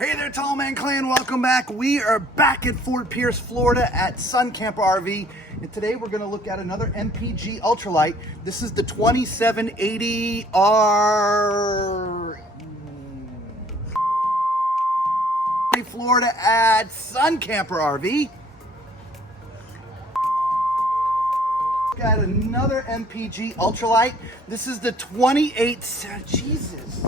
Hey there, Tall Man Clan, welcome back. We are back at Fort Pierce, Florida at Sun Camper RV. And today we're gonna look at another MPG ultralight. This is the 2780R Florida at Sun Camper RV. Got another MPG ultralight. This is the 28, Jesus.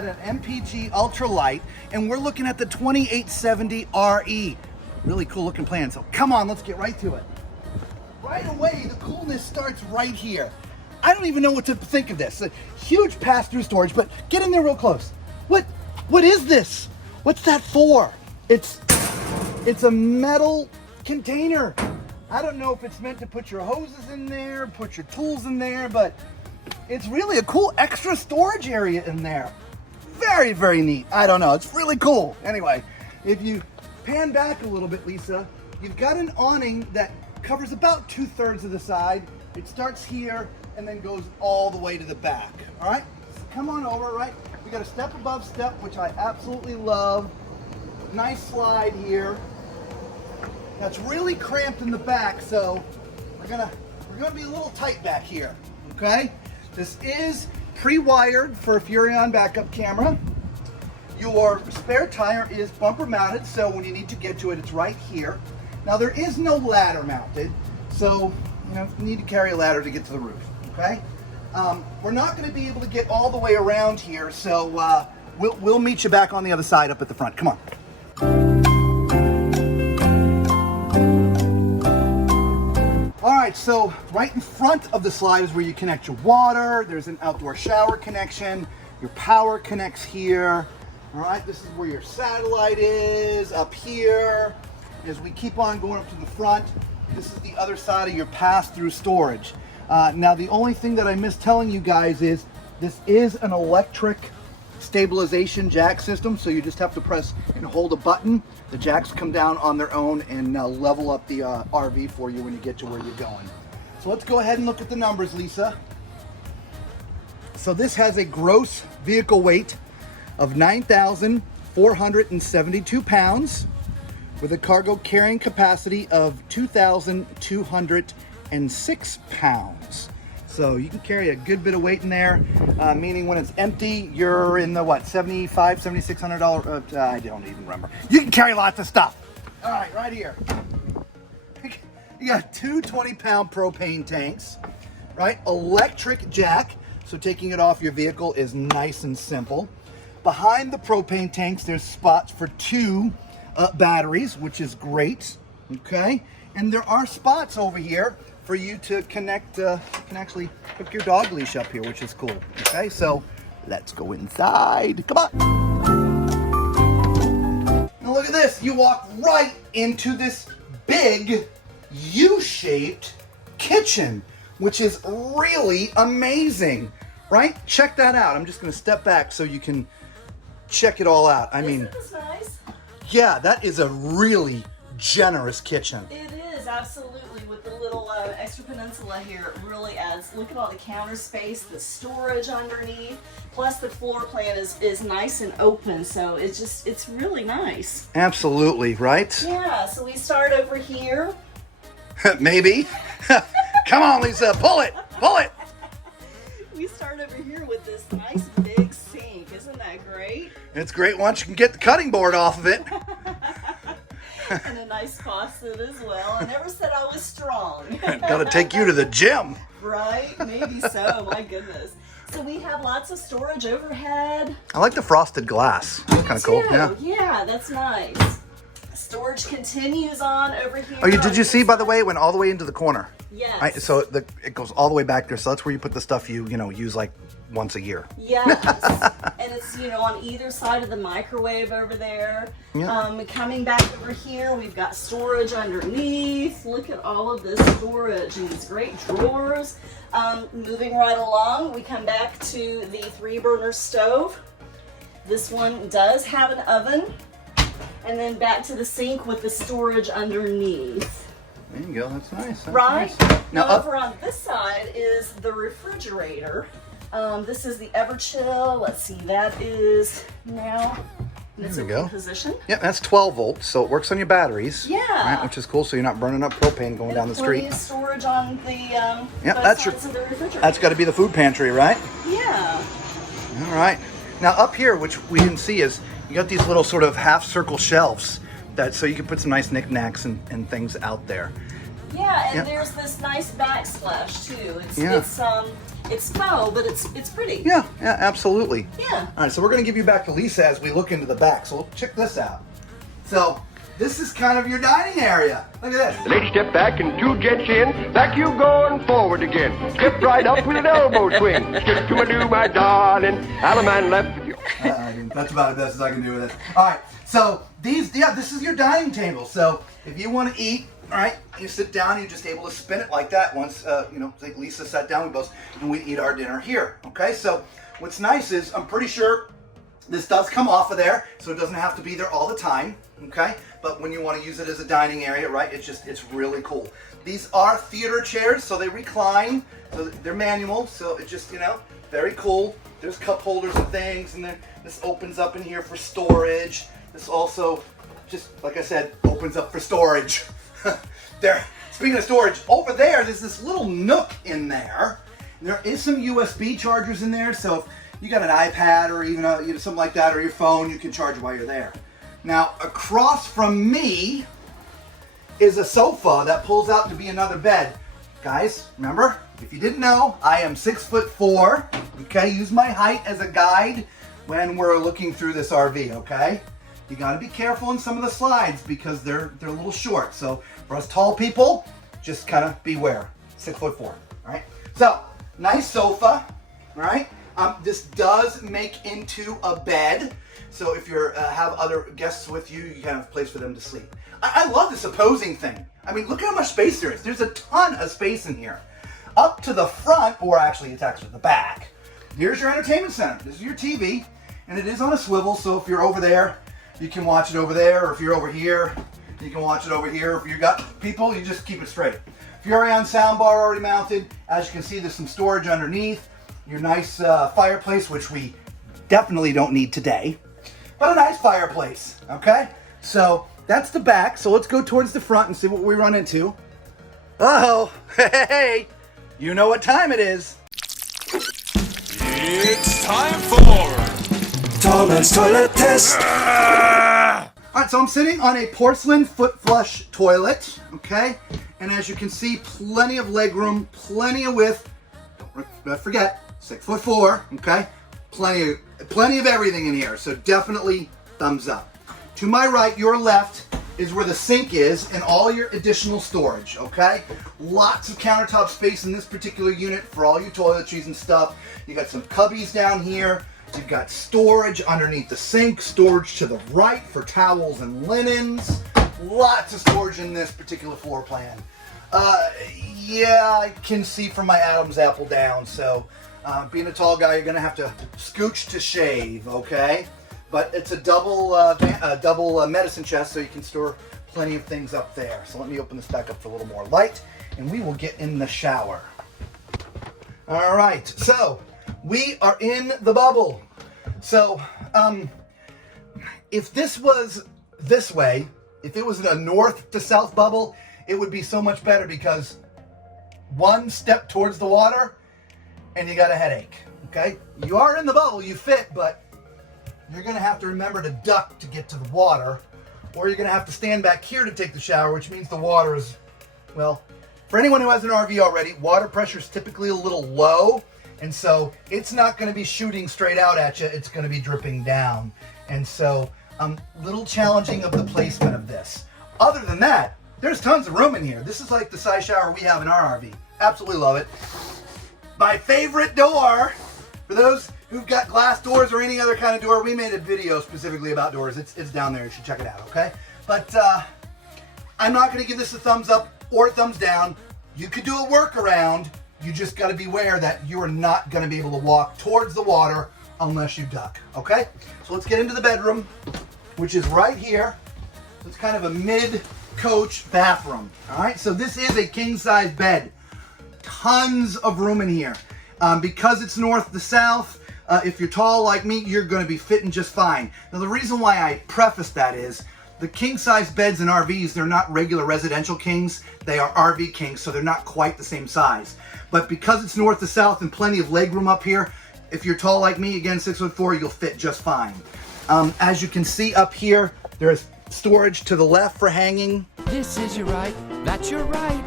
An MPG ultralight, and we're looking at the 2870 RE. Really cool looking plan. So come on, let's get right to it. Right away, the coolness starts right here. I don't even know what to think of this. A huge pass-through storage, but get in there real close. What is this? What's that for? It's a metal container. I don't know if it's meant to put your hoses in there, put your tools in there, but it's really a cool extra storage area in there. Very, very neat. I don't know. It's really cool. Anyway, if you pan back a little bit, Lisa, you've got an awning that covers about 2/3 of the side. It starts here and then goes all the way to the back. All right? So come on over, right? We got a step above step, which I absolutely love. Nice slide here. That's really cramped in the back, so we're gonna be a little tight back here. Okay? This is pre-wired for a Furrion backup camera. Your spare tire is bumper mounted, so when you need to get to it, it's right here. Now there is no ladder mounted, so you need to carry a ladder to get to the roof. Okay, we're not going to be able to get all the way around here, so we'll meet you back on the other side up at the front. Come on. All right, so right in front of the slide is where you connect your water. There's an outdoor shower connection. Your power connects here. All right, this is where your satellite is, up here. As we keep on going up to the front, this is the other side of your pass-through storage. Now, the only thing that I missed telling you guys is this is an electric stabilization jack system, so you just have to press and hold a button. The jacks come down on their own and level up the RV for you when you get to where you're going. So let's go ahead and look at the numbers, Lisa. So this has a gross vehicle weight of 9,472 pounds with a cargo carrying capacity of 2,206 pounds. So you can carry a good bit of weight in there, meaning when it's empty, you're in the, what, $7,500, $7,600, I don't even remember. You can carry lots of stuff. All right, right here. You got two 20-pound propane tanks, right? Electric jack, so taking it off your vehicle is nice and simple. Behind the propane tanks, there's spots for two batteries, which is great, okay? And there are spots over here for you to connect, you can actually hook your dog leash up here, which is cool. Okay, so let's go inside. Come on. Now look at this. You walk right into this big U-shaped kitchen, which is really amazing, right? Check that out. I'm just going to step back so you can check it all out. I mean, isn't this nice? Yeah, that is a really generous kitchen. It is, absolutely. With the little extra peninsula here, it really adds. Look at all the counter space, the storage underneath. Plus the floor plan is nice and open, so it's really nice. Absolutely, right? Yeah, so we start over here. Maybe. Come on, Lisa, pull it, pull it. We start over here with this nice big sink. Isn't that great? It's great once you can get the cutting board off of it. And a nice faucet as well. I never said I was strong. Gotta take you to the gym. Right? Maybe so. My goodness. So we have lots of storage overhead. I like the frosted glass. That's kind of cool. Yeah. Yeah, that's nice. Storage continues on over here. Oh, did you see, by the way, it went all the way into the corner? Yes. So it goes all the way back there. So that's where you put the stuff you use like once a year. Yes. And it's, on either side of the microwave over there. Yeah. Coming back over here, we've got storage underneath. Look at all of this storage and these great drawers. Moving right along, we come back to the 3-burner stove. This one does have an oven. And then back to the sink with the storage underneath. There you go. That's nice. That's Right? Nice. Now over on this side is the refrigerator. This is the Everchill. Let's see, that is now in its position. Yeah, that's 12 volts, so it works on your batteries. Yeah. Right, which is cool, so you're not burning up propane going down the street. Plenty of storage on the that's sides of the refrigerator. That's got to be the food pantry, right? Yeah. All right. Now up here, which we didn't see, is you got these little sort of half circle shelves that so you can put some nice knickknacks and things out there. Yeah, and there's this nice backsplash too. It's faux, but it's pretty. Yeah, absolutely. Yeah. All right, so we're going to give you back to Lisa as we look into the back. So check this out. So this is kind of your dining area. Look at this. The lady stepped back and 2 jets in. Back you go and forward again. Step right up with an elbow swing. Stick to my do, my darling. Alaman left with you. That's about the best as I can do with it. All right, so this is your dining table. So if you want to eat, all right, you sit down, you're just able to spin it like that. Once, like Lisa sat down, we both, and we eat our dinner here, okay? So what's nice is, I'm pretty sure this does come off of there, so it doesn't have to be there all the time, okay? But when you want to use it as a dining area, right, it's really cool. These are theater chairs, so they recline, so they're manual, so it just, very cool. There's cup holders and things, and then this opens up in here for storage. This also, just like I said, opens up for storage. There. Speaking of storage, over there's this little nook in there. There is some USB chargers in there, so if you got an iPad or even something like that, or your phone, you can charge while you're there. Now, across from me is a sofa that pulls out to be another bed. Guys, remember, if you didn't know, I am 6'4". Okay, use my height as a guide when we're looking through this RV. Okay. You got to be careful in some of the slides because they're a little short. So for us tall people, just kind of beware. 6'4". All right. So nice sofa. All right. This does make into a bed. So if you have other guests with you, you can have a place for them to sleep. I love this opposing thing. I mean, look at how much space there is. There's a ton of space in here. Up to the front, or actually it's actually the back. Here's your entertainment center. This is your TV, and it is on a swivel. So if you're over there, you can watch it over there, or if you're over here, you can watch it over here. If you got people, you just keep it straight. Furrion soundbar already mounted. As you can see, there's some storage underneath. Your nice fireplace, which we definitely don't need today, but a nice fireplace, okay? So that's the back. So let's go towards the front and see what we run into. Oh, hey, you know what time it is. It's time for Toilet's Toilet Test. All right, so I'm sitting on a porcelain foot flush toilet, okay? And as you can see, plenty of leg room, plenty of width. Don't forget, 6'4", okay? Plenty of everything in here, so definitely thumbs up. To my right, your left, is where the sink is and all your additional storage, okay? Lots of countertop space in this particular unit for all your toiletries and stuff. You got some cubbies down here. You've got storage underneath the sink, storage to the right for towels and linens. Lots of storage in this particular floor plan. Yeah, I can see from my Adam's apple down, so being a tall guy, you're gonna have to scooch to shave, okay? But it's a double medicine chest, so you can store plenty of things up there. So let me open this back up for a little more light, and we will get in the shower. All right, so we are in the bubble. So if this was this way, if it was a north to south bubble, it would be so much better because one step towards the water and you got a headache, okay? You are in the bubble, you fit, but you're gonna have to remember to duck to get to the water, or you're gonna have to stand back here to take the shower, which means the water is, well, for anyone who has an RV already, water pressure is typically a little low, and so it's not gonna be shooting straight out at you, it's gonna be dripping down. And so, little challenging of the placement of this. Other than that, there's tons of room in here. This is like the size shower we have in our RV. Absolutely love it. My favorite door, for those who've got glass doors or any other kind of door, we made a video specifically about doors. It's down there, you should check it out, okay? But I'm not gonna give this a thumbs up or a thumbs down. You could do a workaround. You just gotta beware that you are not gonna be able to walk towards the water unless you duck, okay? So let's get into the bedroom, which is right here. It's kind of a coach bathroom. All right, so this is a king size bed. Tons of room in here. Because it's north to south, if you're tall like me, you're going to be fitting just fine. Now, the reason why I preface that is the king size beds in RVs, they're not regular residential kings. They are RV kings, so they're not quite the same size. But because it's north to south and plenty of leg room up here, if you're tall like me, again, 6'4", you'll fit just fine. As you can see up here, there's storage to the left for hanging. This is your right, that's your right.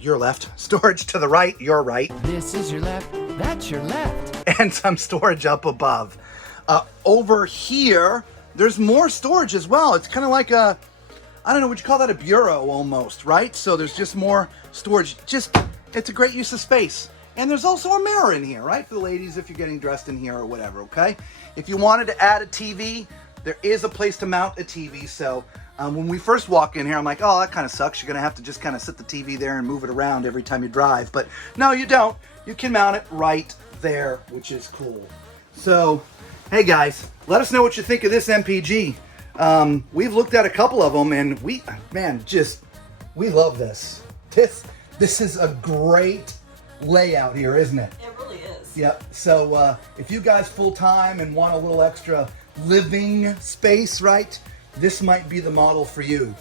Your left. Storage to the right, your right. This is your left, that's your left. And some storage up above. Over here, there's more storage as well. It's kind of like a, I don't know, would you call that a bureau almost, right? So there's just more storage. It's a great use of space. And there's also a mirror in here, right? For the ladies if you're getting dressed in here or whatever, okay? If you wanted to add a TV, there is a place to mount a TV. So when we first walk in here, I'm like, oh, that kind of sucks. You're going to have to just kind of sit the TV there and move it around every time you drive. But no, you don't. You can mount it right there, which is cool. So, hey guys, let us know what you think of this MPG. We've looked at a couple of them and we love this. This is a great layout here, isn't it? It really is. Yep. So if you guys full time and want a little extra living space, right, this might be the model for you.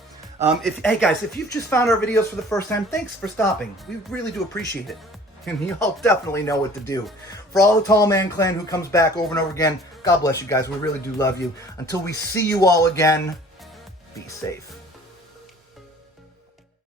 Hey guys, if you've just found our videos for the first time, thanks for stopping. We really do appreciate it. And y'all definitely know what to do. For all the Tall Man Clan who comes back over and over again, God bless you guys. We really do love you. Until we see you all again, be safe.